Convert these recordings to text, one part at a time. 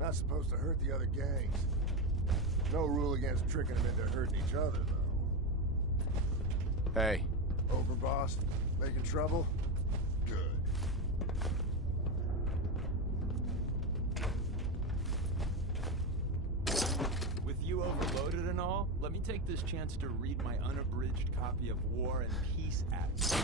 Not supposed to hurt the other gangs. No rule against tricking them into hurting each other, though. Hey. Over, boss? Making trouble? Good. With you overloaded and all, let me take this chance to read my unabridged copy of War and Peace Act.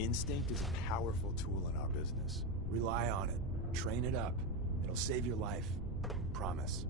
Instinct is a powerful tool in our business. Rely on it. Train it up. It'll save your life. Promise.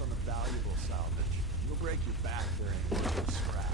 focus on the valuable salvage. You'll break your back carrying scrap.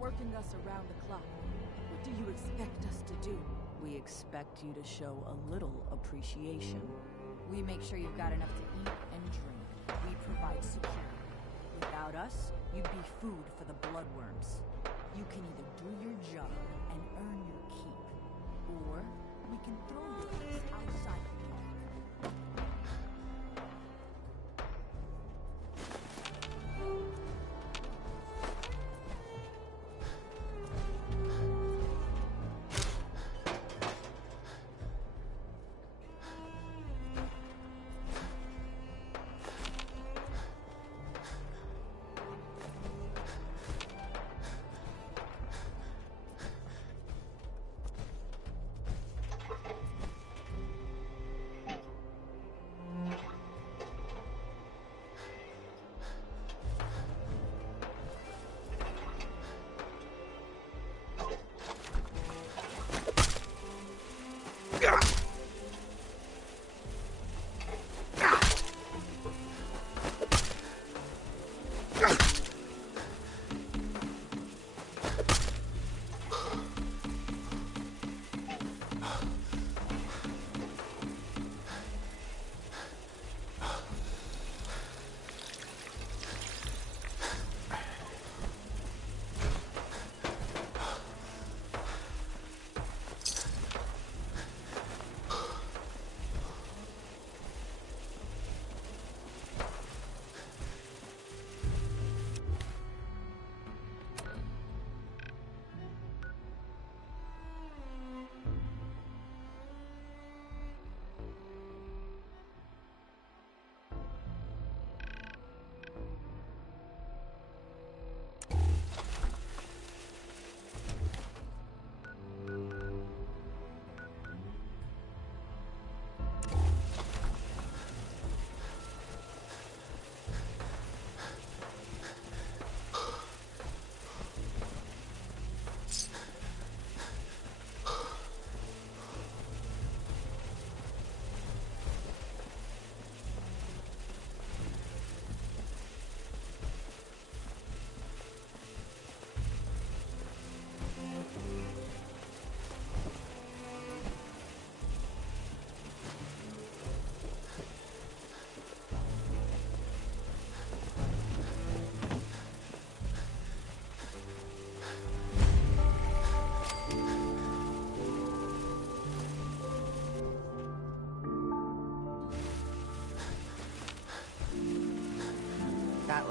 Working us around the clock. What do you expect us to do? We expect you to show a little appreciation. We make sure you've got enough to eat and drink. We provide security. Without us, you'd be food for the bloodworms. You can either do your job and earn your keep, or we can throw your ass outside the park.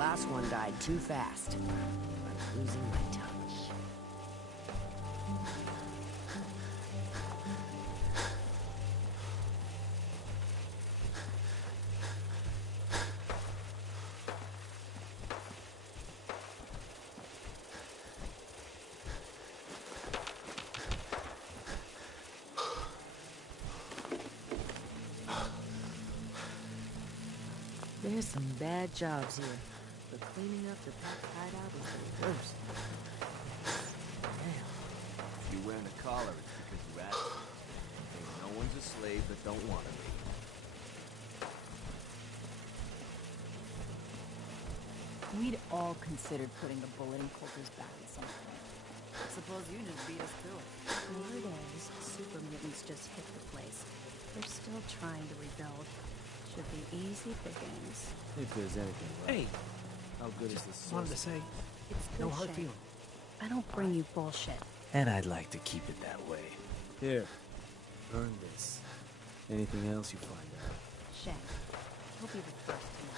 last one died too fast. I'm losing my touch. There's some bad jobs here, but cleaning up the pack hideout is the worst. Damn. If you're wearing a collar, it's because you asked for it. Ain't no one's a slave that don't want to be. We'd all considered putting the bullet in Coulter's back at some point. Suppose you just beat us to it. Word is, super mutants just hit the place. They're still trying to rebuild. Should be easy pickings. If there's anything left. Hey, How good is this wanted to sauce? say, It's no good hard shit. feeling. I don't bring you bullshit. And I'd like to keep it that way. Here, burn this. Anything else you find out? Shay, he'll be the first to know.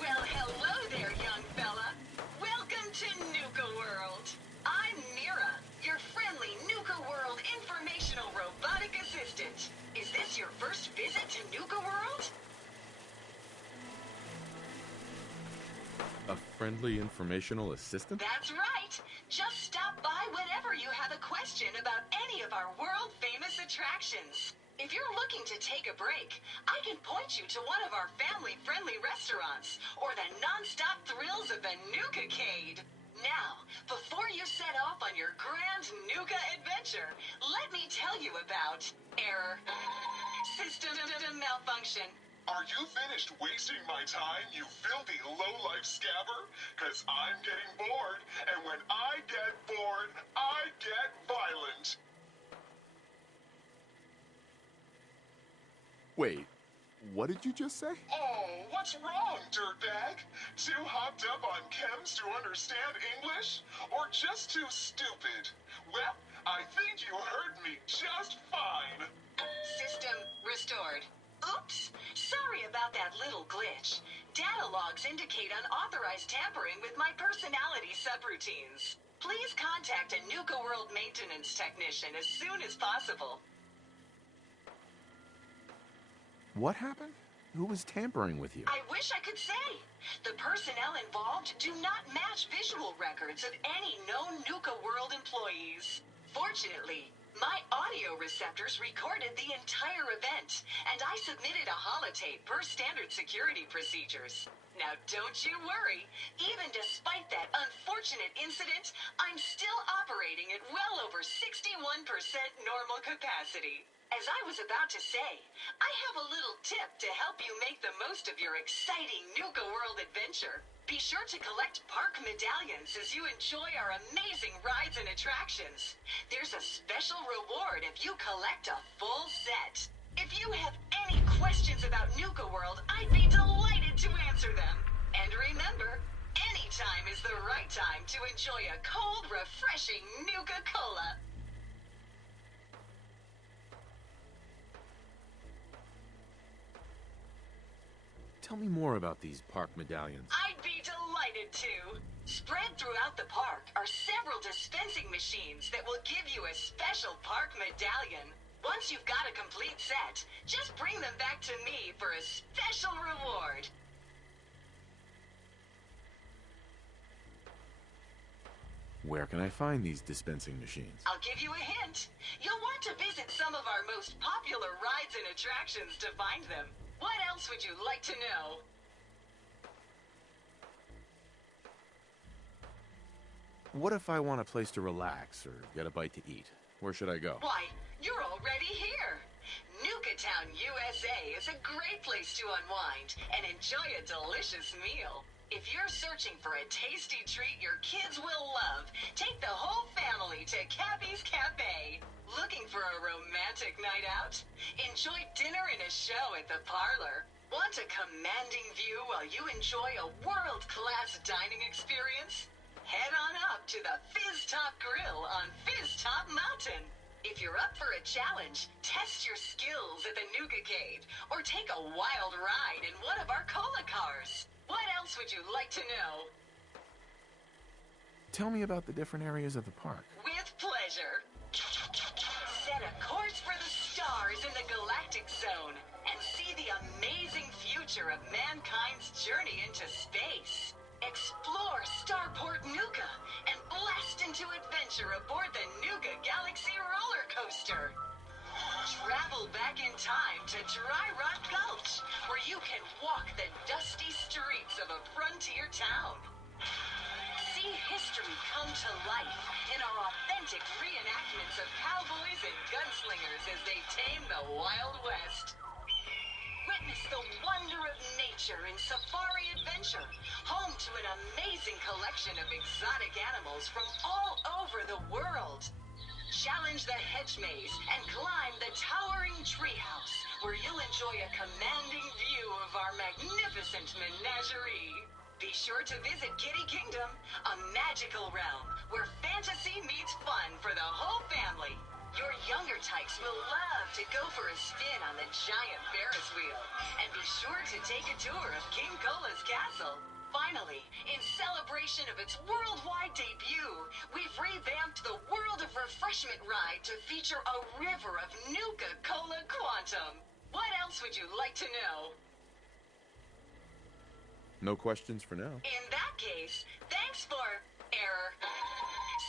Well, hello there, young fella. Welcome to Nuka World. I'm Mira, your friendly Nuka World informational robotic assistant. Is this your first visit to Nuka World? A friendly informational assistant? That's right. Just stop by whenever you have a question about any of our world-famous attractions. If you're looking to take a break, I can point you to one of our family-friendly restaurants, or the non-stop thrills of the Nuka-cade. Now, before you set off on your grand Nuka adventure, let me tell you about error, system malfunction. Are you finished wasting my time, you filthy low-life scabber? 'Cause I'm getting bored, and when I get bored, I get violent. Wait, what did you just say? Oh, what's wrong, dirtbag? Too hopped up on chems to understand English? Or just too stupid? Well, I think you heard me just fine. System restored. Oops, sorry about that little glitch. Data logs indicate unauthorized tampering with my personality subroutines. Please contact a Nuka World maintenance technician as soon as possible. What happened? Who was tampering with you? I wish I could say. The personnel involved do not match visual records of any known Nuka World employees. Fortunately, my audio receptors recorded the entire event, and I submitted a holotape per standard security procedures. Now don't you worry. Even despite that unfortunate incident, I'm still operating at well over 61% normal capacity. As I was about to say, I have a little tip to help you make the most of your exciting Nuka World adventure. Be sure to collect park medallions as you enjoy our amazing rides and attractions. There's a special reward if you collect a full set. If you have any questions about Nuka World, I'd be delighted to answer them. And remember, any time is the right time to enjoy a cold, refreshing Nuka-Cola. Tell me more about these park medallions. I'd be delighted to. Spread throughout the park are several dispensing machines that will give you a special park medallion. Once you've got a complete set, just bring them back to me for a special reward. Where can I find these dispensing machines? I'll give you a hint. You'll want to visit some of our most popular rides and attractions to find them. What else would you like to know? What if I want a place to relax or get a bite to eat? Where should I go? Why, you're already here. Nuka Town, USA is a great place to unwind and enjoy a delicious meal. If you're searching for a tasty treat your kids will love, take the whole family to Cappy's Cafe. Looking for a romantic night out? Enjoy dinner and a show at the parlor. Want a commanding view while you enjoy a world-class dining experience? Head on up to the Fizz Top Grill on Fizz Top Mountain. If you're up for a challenge, test your skills at the Nuka Cave or take a wild ride in one of our cola cars. What else would you like to know? Tell me about the different areas of the park. With pleasure. Set a course for the stars in the Galactic Zone and see the amazing future of mankind's journey into space. Explore Starport Nuka and blast into adventure aboard the Nuka Galaxy roller coaster. Travel back in time to Dry Rock Gulch, where you can walk the dusty streets of a frontier town. See history come to life in our authentic reenactments of cowboys and gunslingers as they tame the Wild West. Witness the wonder of nature in Safari Adventure, home to an amazing collection of exotic animals from all over the world. Challenge the hedge maze and climb the towering treehouse, where you'll enjoy a commanding view of our magnificent menagerie. Be sure to visit Kitty Kingdom, a magical realm where fantasy meets fun for the whole family. Your younger types will love to go for a spin on the giant Ferris wheel. And be sure to take a tour of King Cola's castle. Finally, in celebration of its worldwide debut, we've revamped the World of Refreshment ride to feature a river of Nuka-Cola Quantum. What else would you like to know? No questions for now. In that case, thanks for error.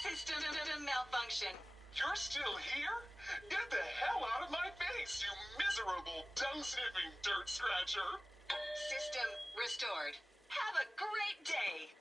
System malfunction. You're still here? Get the hell out of my face, you miserable, dung-sniffing dirt scratcher! System restored. Have a great day!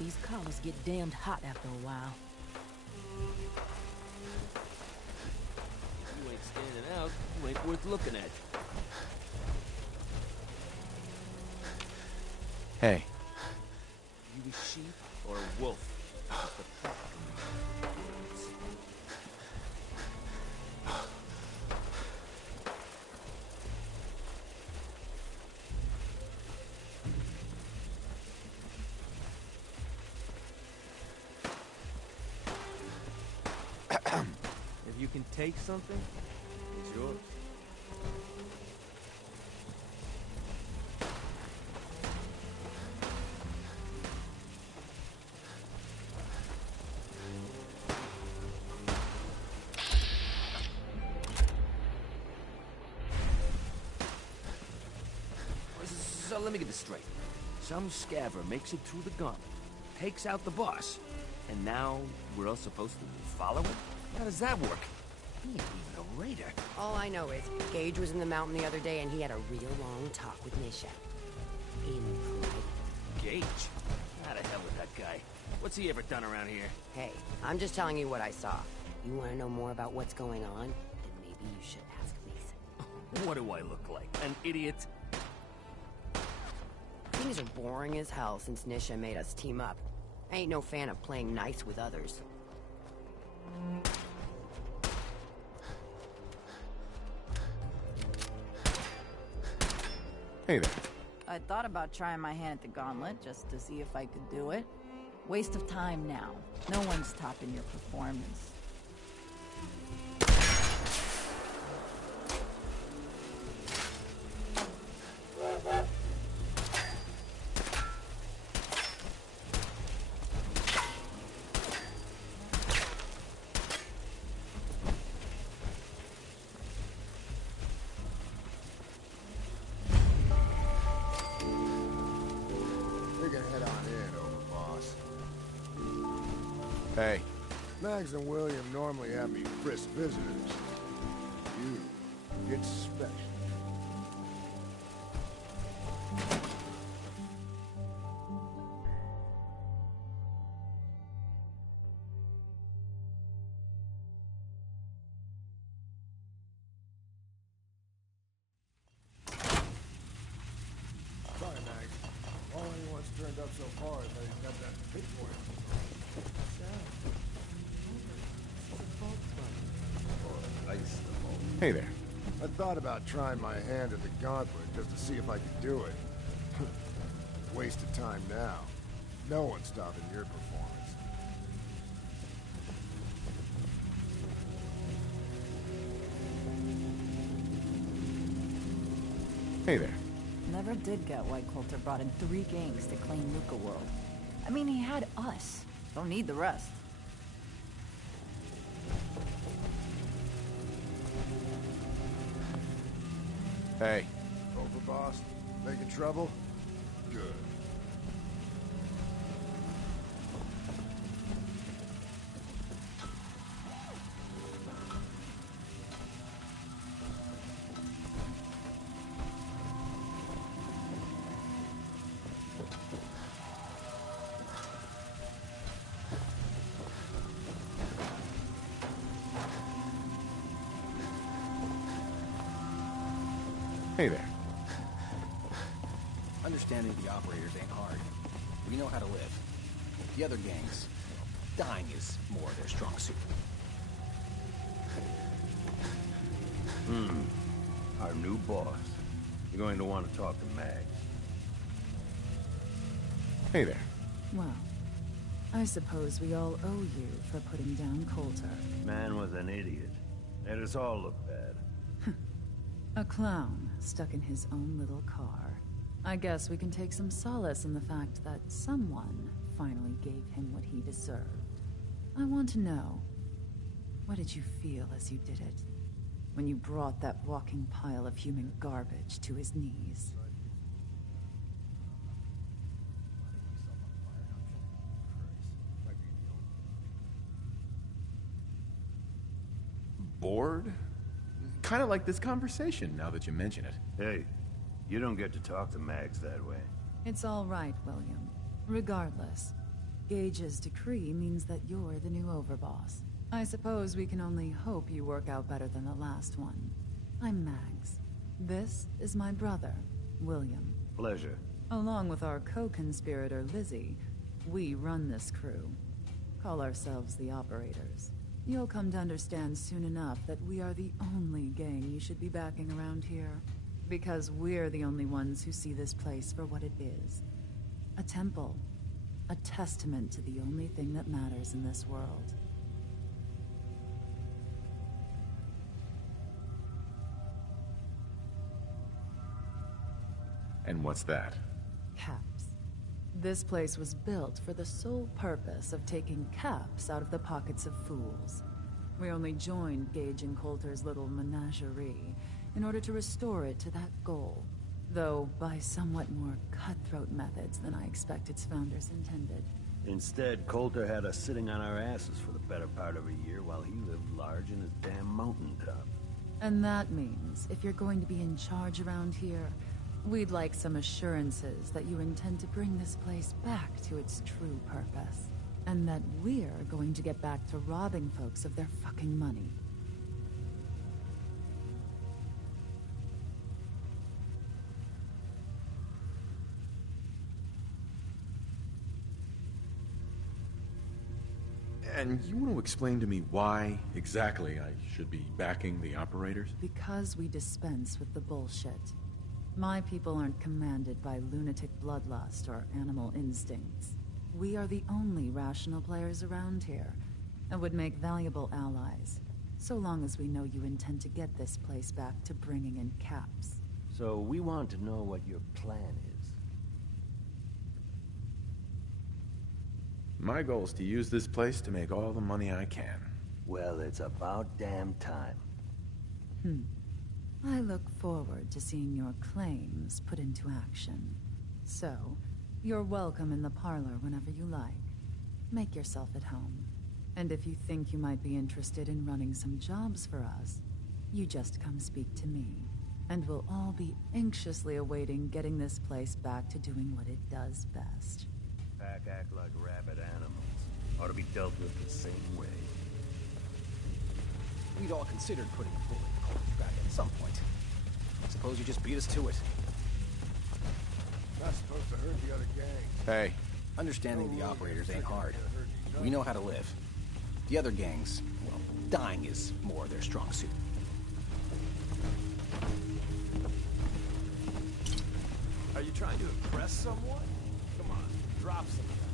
These collars get damned hot after a while. If you ain't standing out, you ain't worth looking at. Hey. You a sheep or a wolf? If you can take something, it's yours. So let me get this straight. Some scaver makes it through the gauntlet, takes out the boss, and now we're all supposed to follow it? How does that work? He ain't even a raider. All I know is, Gage was in the mountain the other day and he had a real long talk with Nisha. In private. Gage? How the hell with that guy? What's he ever done around here? Hey, I'm just telling you what I saw. You want to know more about what's going on? Then maybe you should ask Mason. What do I look like? An idiot? Things are boring as hell since Nisha made us team up. I ain't no fan of playing nice with others. Hey there. I thought about trying my hand at the gauntlet just to see if I could do it. Waste of time now. No one's topping your performance. Hey. Mags and William normally have me frisk visitors. You get special. Sorry, Mags. All anyone's turned up so far is that he's got that pitchfork. Hey there. I thought about trying my hand at the gauntlet just to see if I could do it. Waste of time now. No one's stopping your performance. Hey there. Never did get why Coulter brought in 3 gangs to claim Nuka World. I mean, he had us. Don't need the rest. Hey. Overboss? Making trouble? Good. Hey there. Understanding the operators ain't hard. We know how to live. The other gangs, dying is more their strong suit. Our new boss. You're going to want to talk to Mags. Hey there. Well, I suppose we all owe you for putting down Coulter. Man was an idiot. Made us all look bad. A clown stuck in his own little car. I guess we can take some solace in the fact that someone finally gave him what he deserved. I want to know, what did you feel as you did it? When you brought that walking pile of human garbage to his knees? Bored? Kind of like this conversation, now that you mention it. Hey, you don't get to talk to Mags that way. It's all right, William. Regardless, Gage's decree means that you're the new overboss. I suppose we can only hope you work out better than the last one. I'm Mags. This is my brother, William. Pleasure. Along with our co-conspirator, Lizzie, we run this crew. Call ourselves the Operators. You'll come to understand soon enough that we are the only gang you should be backing around here. Because we're the only ones who see this place for what it is. A temple. A testament to the only thing that matters in this world. And what's that? Caps. This place was built for the sole purpose of taking caps out of the pockets of fools. We only joined Gage and Coulter's little menagerie in order to restore it to that goal, though by somewhat more cutthroat methods than I expect its founders intended. Instead, Coulter had us sitting on our asses for the better part of a year while he lived large in his damn mountaintop. And that means, if you're going to be in charge around here, we'd like some assurances that you intend to bring this place back to its true purpose. And that we're going to get back to robbing folks of their fucking money. And you want to explain to me why exactly I should be backing the operators? Because we dispense with the bullshit. My people aren't commanded by lunatic bloodlust or animal instincts. We are the only rational players around here, and would make valuable allies, so long as we know you intend to get this place back to bringing in caps. So we want to know what your plan is. My goal is to use this place to make all the money I can. Well, it's about damn time. I look forward to seeing your claims put into action. So, you're welcome in the parlor whenever you like. Make yourself at home. And if you think you might be interested in running some jobs for us, you just come speak to me. And we'll all be anxiously awaiting getting this place back to doing what it does best. Pack act like rabid animals. Ought to be dealt with the same way. We'd all considered putting a bullet in Coulter's back at some point. I suppose you just beat us to it. Not supposed to hurt the other gang. Hey. Understanding the operators ain't hard. We know how to live. The other gangs, well, dying is more their strong suit. Are you trying to impress someone? Come on, drop some of that.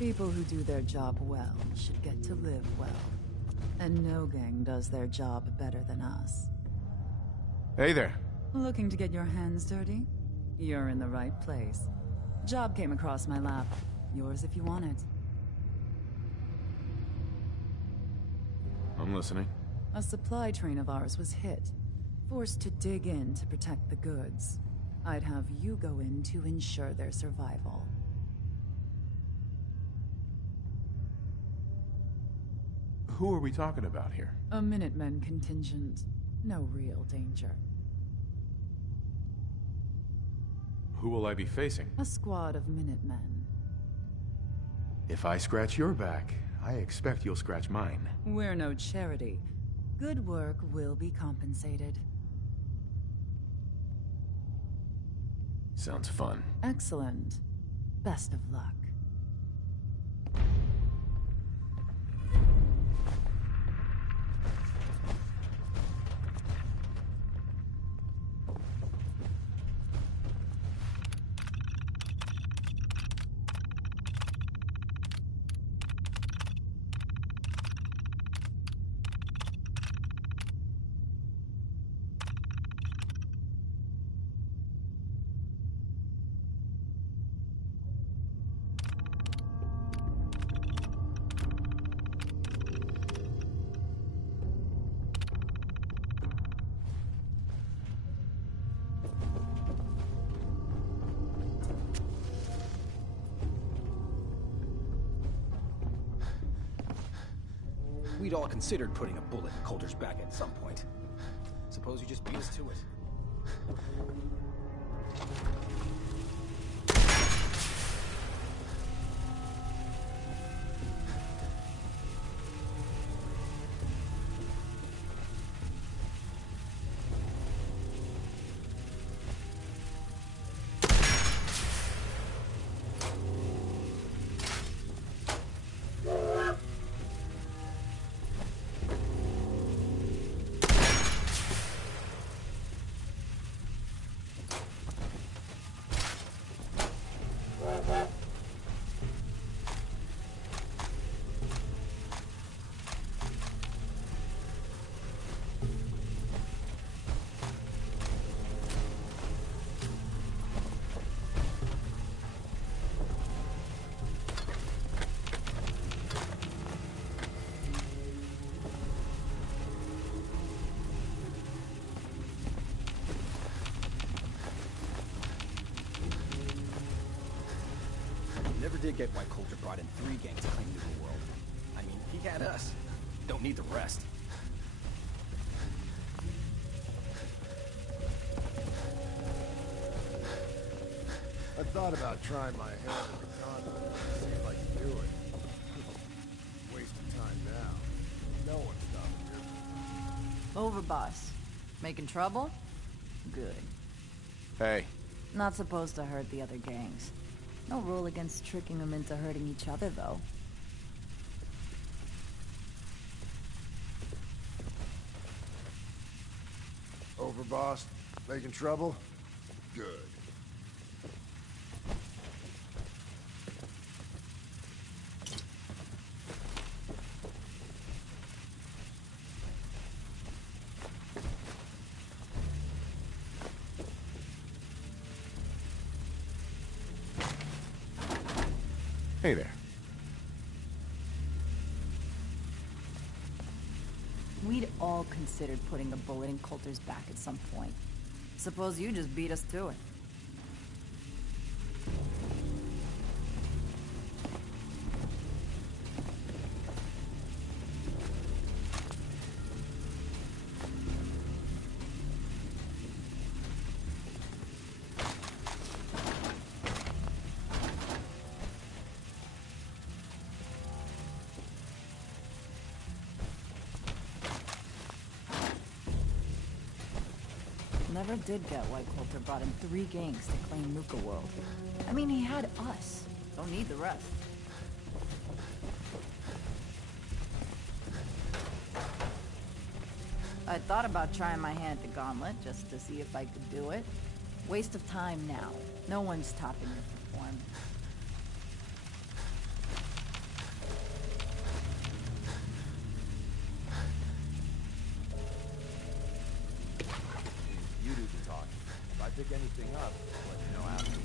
People who do their job well should get to live well. And no gang does their job better than us. Hey there. Looking to get your hands dirty? You're in the right place. Job came across my lap. Yours if you want it. I'm listening. A supply train of ours was hit. Forced to dig in to protect the goods. I'd have you go in to ensure their survival. Who are we talking about here? A Minutemen contingent. No real danger. Who will I be facing? A squad of Minutemen. If I scratch your back, I expect you'll scratch mine. We're no charity. Good work will be compensated. Sounds fun. Excellent. Best of luck. We'd all considered putting a bullet in Coulter's back at some point. Suppose you just beat us to it. did get why Coulter brought in 3 gangs to claim Nuka World. I mean, he had us. Don't need the rest. I thought about trying my hand at the gauntlet to see if I could do it. Waste of time now. No one's stopping you. Over, boss. Making trouble? Good. Hey. Not supposed to hurt the other gangs. No rule against tricking them into hurting each other, though. Over, boss? Making trouble? Good. Hey there. We'd all considered putting a bullet in Coulter's back at some point. Suppose you just beat us to it. Never did get why Coulter brought in 3 gangs to claim Nuka World. I mean, he had us. Don't need the rest. I thought about trying my hand at Gauntlet just to see if I could do it. Waste of time now. No one's topping your performance. You do the talking. If I pick anything up, I'll let you know after.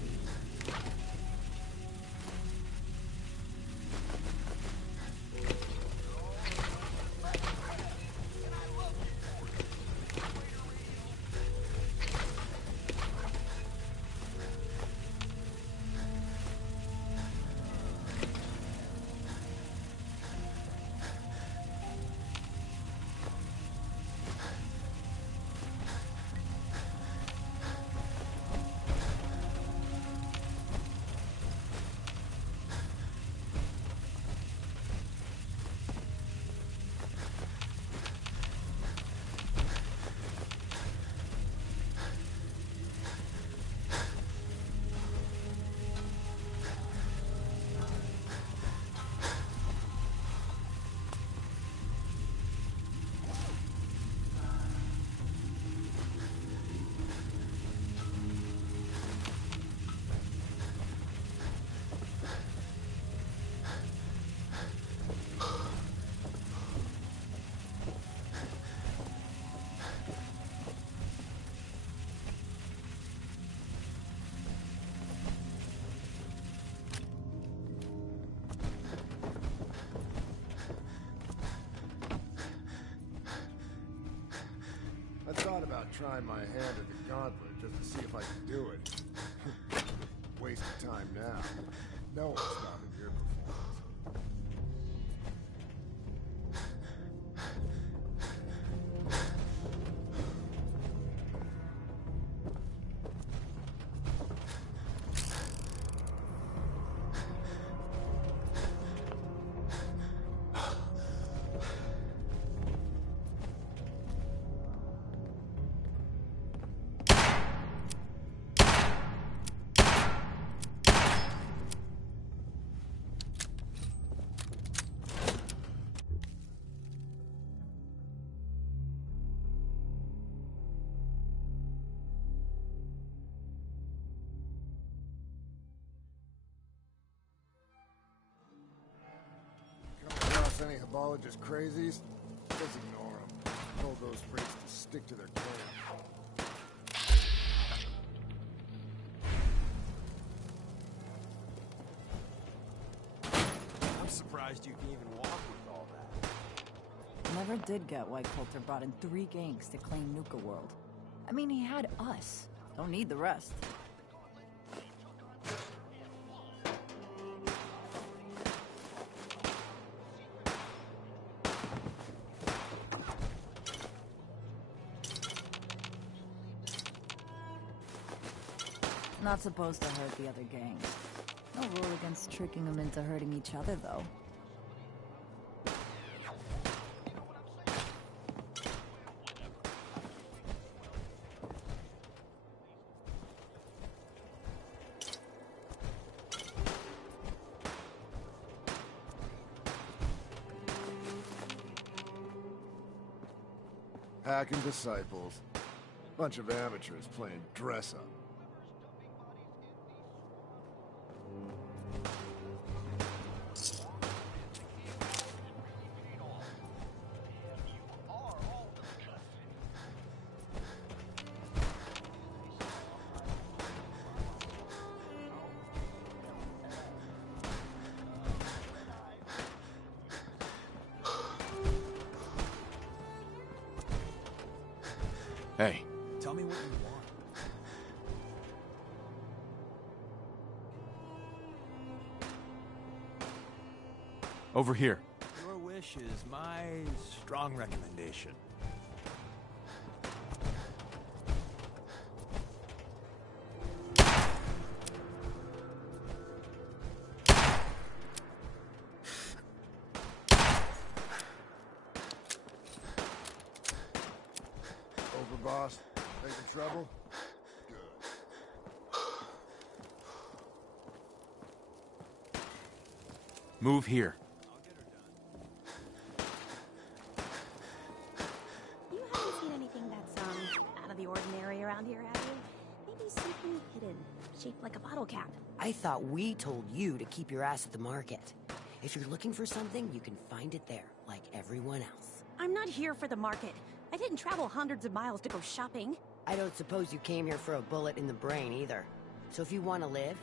I thought about trying my hand at the gauntlet just to see if I could do it. Waste of time now. No one's stopping your performance. Any Hibologist crazies? Just ignore them. Told those freaks to stick to their code. I'm surprised you can even walk with all that. Never did get why Coulter brought in 3 gangs to claim Nuka World. I mean, he had us. Don't need the rest. Not supposed to hurt the other gangs. No rule against tricking them into hurting each other, though. Hacking disciples. Bunch of amateurs playing dress-up. Hey. Tell me what you want. Over here. Your wish is my strong recommendation. Over, boss. Making trouble? Move here. You haven't seen anything that's, out of the ordinary around here, have you? Maybe something hidden, shaped like a bottle cap. I thought we told you to keep your ass at the market. If you're looking for something, you can find it there, like everyone else. I'm not here for the market. I didn't travel hundreds of miles to go shopping. I don't suppose you came here for a bullet in the brain either. So if you want to live,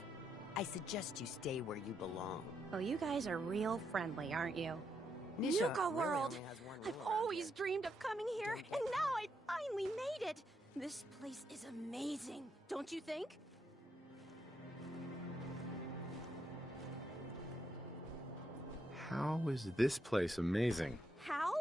I suggest you stay where you belong. Oh, you guys are real friendly, aren't you? Nisha Nuka really World! only has one I've rule around always dreamed of coming here, and now I finally made it! This place is amazing, don't you think? How is this place amazing? How?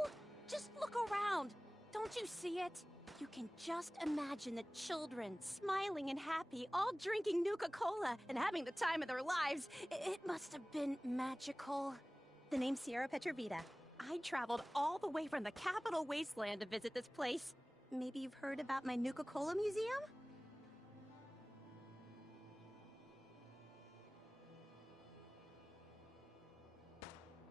Just look around. Don't you see it? You can just imagine the children, smiling and happy, all drinking Nuka-Cola and having the time of their lives. It must have been magical. The name's Sierra Petrovita. I traveled all the way from the capital wasteland to visit this place. Maybe you've heard about my Nuka-Cola museum?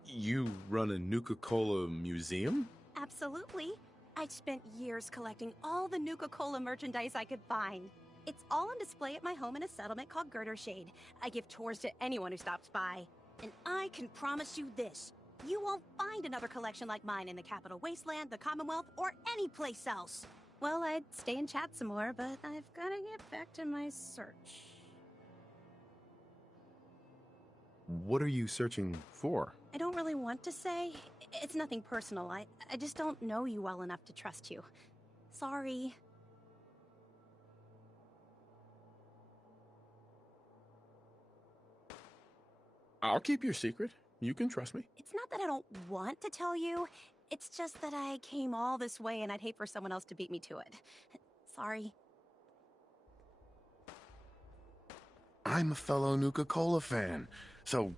You run a Nuka-Cola museum? Absolutely. I've spent years collecting all the Nuka-Cola merchandise I could find. It's all on display at my home in a settlement called Girdershade. I give tours to anyone who stops by. And I can promise you this. You won't find another collection like mine in the Capital Wasteland, the Commonwealth, or any place else. Well, I'd stay and chat some more, but I've gotta get back to my search. What are you searching for? I don't really want to say. It's nothing personal. I just don't know you well enough to trust you. Sorry. I'll keep your secret. You can trust me. It's not that I don't want to tell you. It's just that I came all this way and I'd hate for someone else to beat me to it. Sorry. I'm a fellow Nuka-Cola fan, so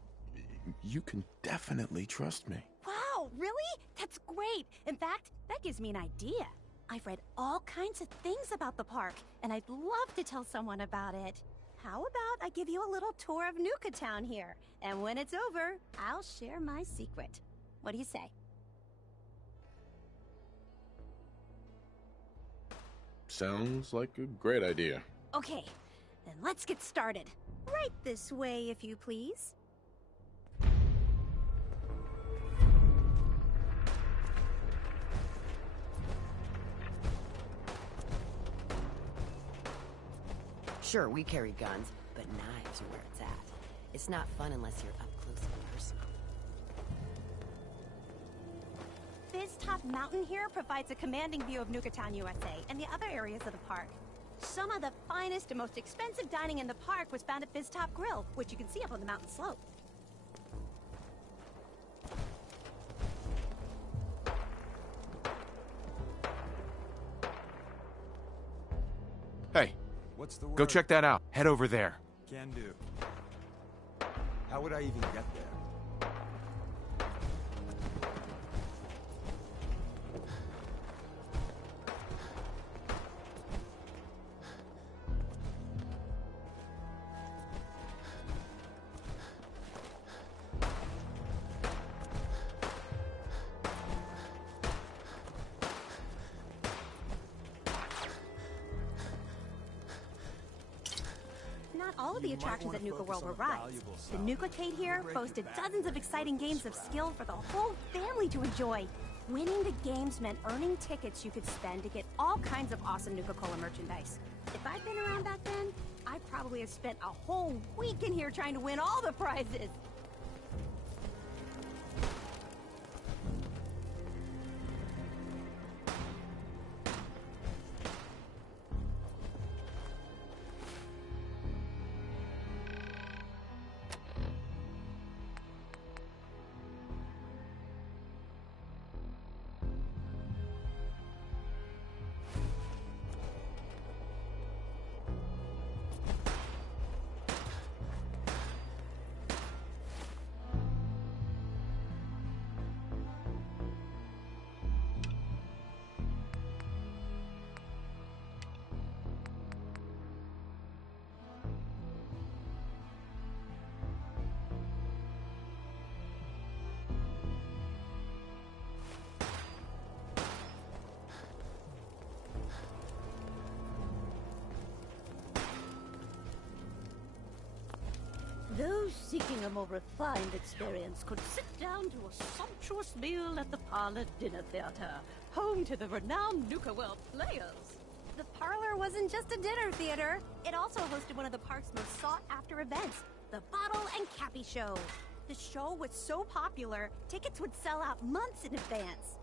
you can definitely trust me. Wow, really? That's great. In fact, that gives me an idea. I've read all kinds of things about the park, and I'd love to tell someone about it. How about I give you a little tour of Nuka Town here, and when it's over, I'll share my secret. What do you say? Sounds like a great idea. Okay, then let's get started. Right this way, if you please. Sure, we carry guns, but knives are where it's at. It's not fun unless you're up close and personal. Top Mountain here provides a commanding view of Nuka Town, USA, and the other areas of the park. Some of the finest and most expensive dining in the park was found at Top Grill, which you can see up on the mountain slope. Hey, What's the word? Go check that out. Head over there. Can do. How would I even get there? Not all of the attractions at Nuka World were rides. The Nukacade here boasted dozens of exciting games of skill for the whole family to enjoy. Winning the games meant earning tickets you could spend to get all kinds of awesome Nuka-Cola merchandise. If I'd been around back then, I'd probably have spent a whole week in here trying to win all the prizes. Those seeking a more refined experience could sit down to a sumptuous meal at the Parlor Dinner Theater, home to the renowned Nuka World players. The Parlor wasn't just a dinner theater. It also hosted one of the park's most sought-after events, the Bottle and Cappy Show. The show was so popular, tickets would sell out months in advance.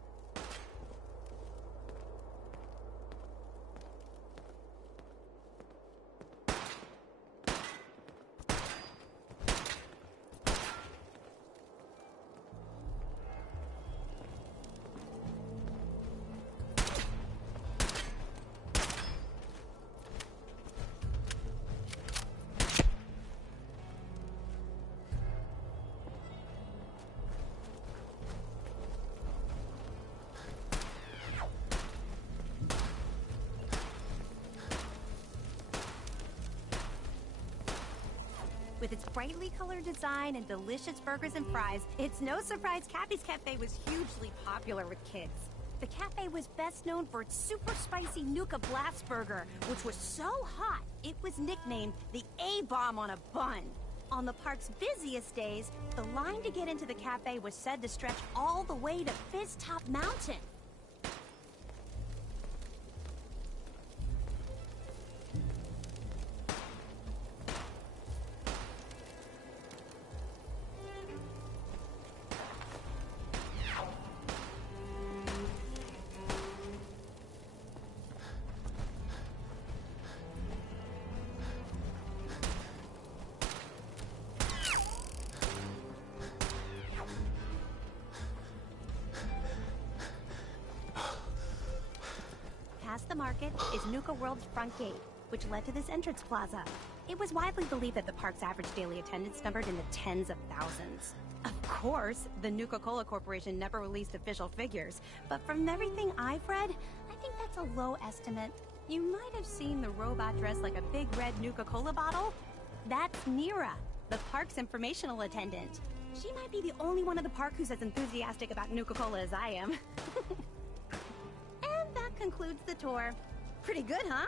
With its brightly colored design and delicious burgers and fries, it's no surprise Cappy's Cafe was hugely popular with kids. The cafe was best known for its super spicy Nuka Blast Burger, which was so hot, it was nicknamed the A-Bomb on a Bun. On the park's busiest days, the line to get into the cafe was said to stretch all the way to Fizz Top Mountain. Past the market is Nuka World's front gate, which led to this entrance plaza. It was widely believed that the park's average daily attendance numbered in the tens of thousands. Of course, the Nuka-Cola Corporation never released official figures, but from everything I've read, I think that's a low estimate. You might have seen the robot dressed like a big red Nuka-Cola bottle. That's Nira, the park's informational attendant. She might be the only one in the park who's as enthusiastic about Nuka-Cola as I am. And that concludes the tour. Pretty good, huh?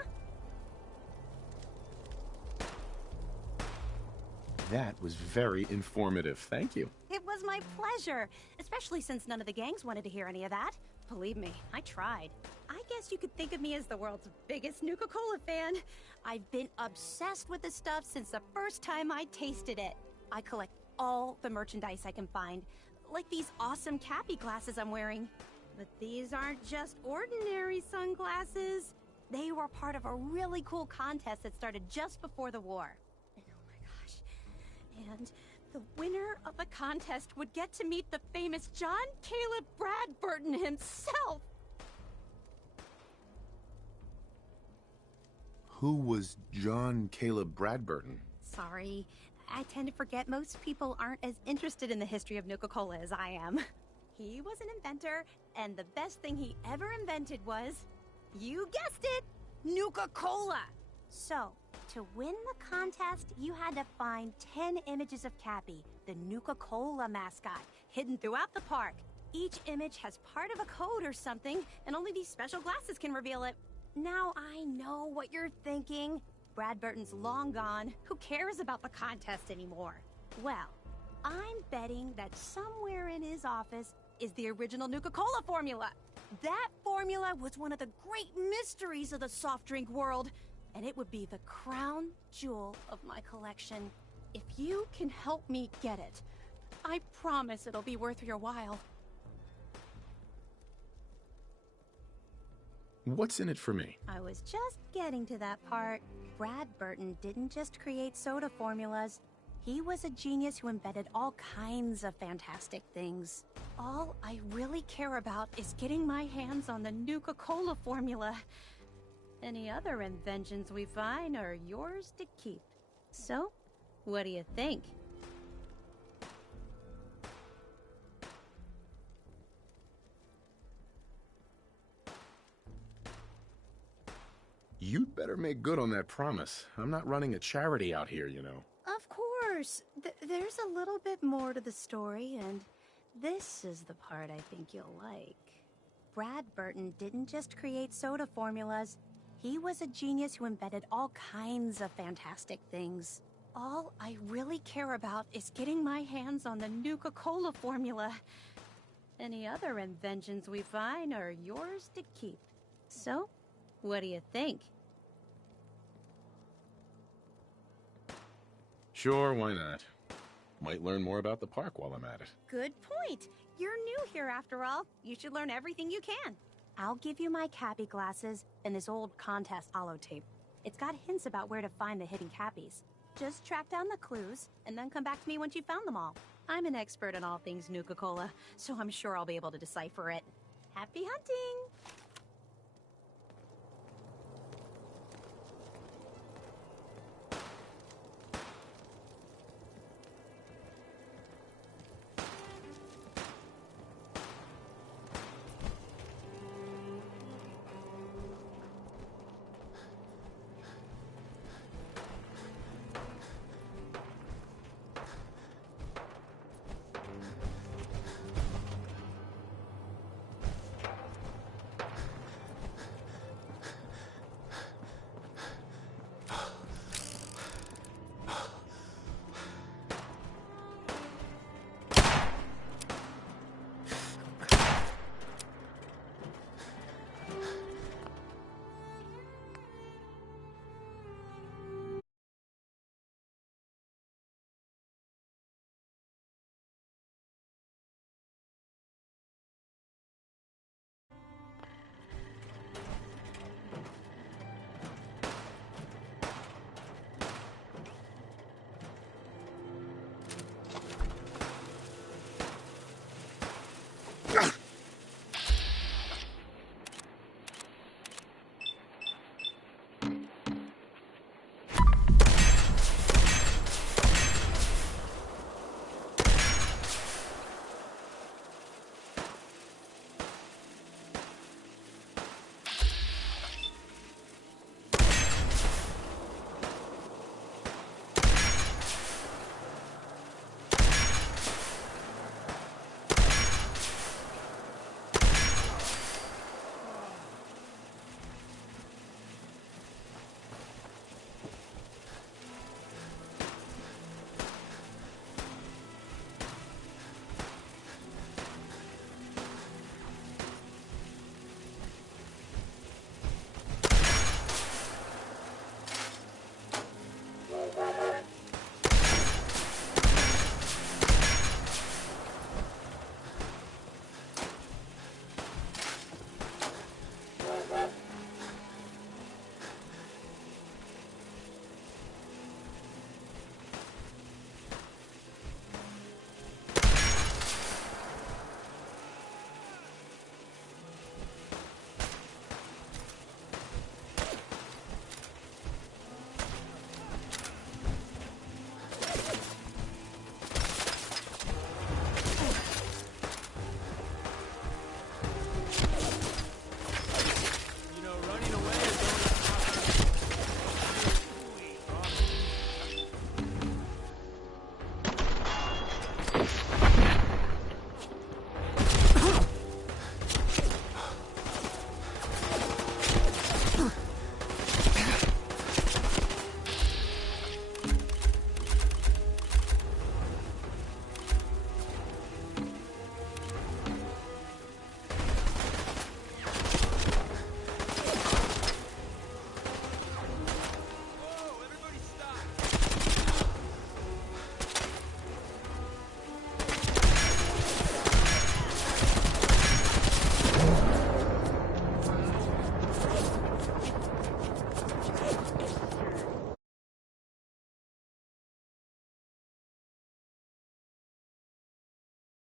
That was very informative. Thank you. It was my pleasure, especially since none of the gangs wanted to hear any of that. Believe me, I tried. I guess you could think of me as the world's biggest Nuka-Cola fan. I've been obsessed with the stuff since the first time I tasted it. I collect all the merchandise I can find, like these awesome Cappy glasses I'm wearing. But these aren't just ordinary sunglasses. They were part of a really cool contest that started just before the war. And oh my gosh. And the winner of the contest would get to meet the famous John Caleb Bradburton himself. Who was John Caleb Bradburton? Sorry, I tend to forget most people aren't as interested in the history of Nuka-Cola as I am. He was an inventor, and the best thing he ever invented was, you guessed it, Nuka-Cola! So, to win the contest, you had to find 10 images of Cappy, the Nuka-Cola mascot, hidden throughout the park. Each image has part of a code or something, and only these special glasses can reveal it. Now I know what you're thinking. Bradburton's long gone. Who cares about the contest anymore? Well, I'm betting that somewhere in his office is the original Nuka-Cola formula. That formula was one of the great mysteries of the soft drink world, and it would be the crown jewel of my collection. If you can help me get it, I promise it'll be worth your while. What's in it for me? I was just getting to that part. Bradburton didn't just create soda formulas. He was a genius who invented all kinds of fantastic things. All I really care about is getting my hands on the Nuka-Cola formula. Any other inventions we find are yours to keep. So, what do you think? You'd better make good on that promise. I'm not running a charity out here, you know. Of course. There's a little bit more to the story, and this is the part I think you'll like. Bradburton didn't just create soda formulas. He was a genius who invented all kinds of fantastic things. All I really care about is getting my hands on the Nuka-Cola formula. Any other inventions we find are yours to keep. So, what do you think? Sure, why not? Might learn more about the park while I'm at it. Good point. You're new here after all. You should learn everything you can. I'll give you my Cappy glasses and this old contest holotape. It's got hints about where to find the hidden Cappies. Just track down the clues and then come back to me once you've found them all. I'm an expert in all things Nuka-Cola, so I'm sure I'll be able to decipher it. Happy hunting!